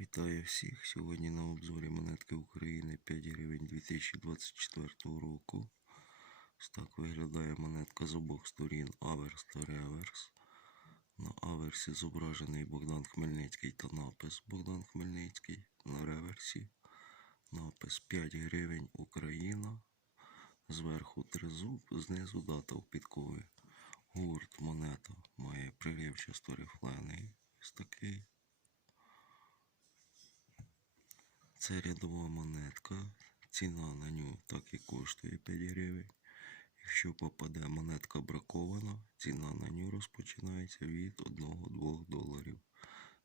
Вітаю всіх! Сьогодні на обзорі монетки України 5 гривень 2024 року. Ось так виглядає монетка з обох сторін аверс та реверс. На аверсі зображений Богдан Хмельницький та напис Богдан Хмельницький. На реверсі напис 5 гривень Україна. Зверху тризуб, знизу дата в підкові. Гурт монета має прилівчасто рифлений. Ось такий. Це рядова монетка. Ціна на нього так і коштує 5 гривень. Якщо попаде монетка бракована, ціна на нього розпочинається від 1-2 доларів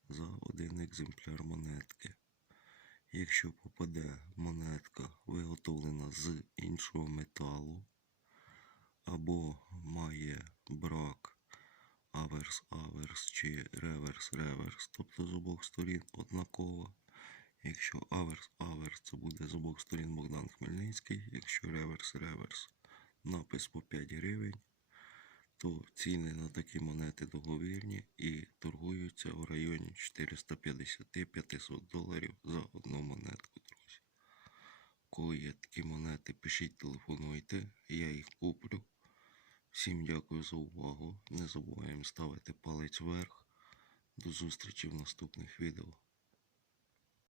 за один екземпляр монетки. Якщо попаде монетка виготовлена з іншого металу, або має брак аверс-аверс чи реверс-реверс, тобто з обох сторін однаково. Якщо аверс-аверс, це буде з обох сторін Богдан Хмельницький, якщо реверс-реверс, напис по 5 гривень, то ціни на такі монети договірні і торгуються в районі 450-500 доларів за одну монетку, друзі. Коли є такі монети, пишіть, телефонуйте, я їх куплю. Всім дякую за увагу. Не забуваємо ставити палець вверх. До зустрічі в наступних відео.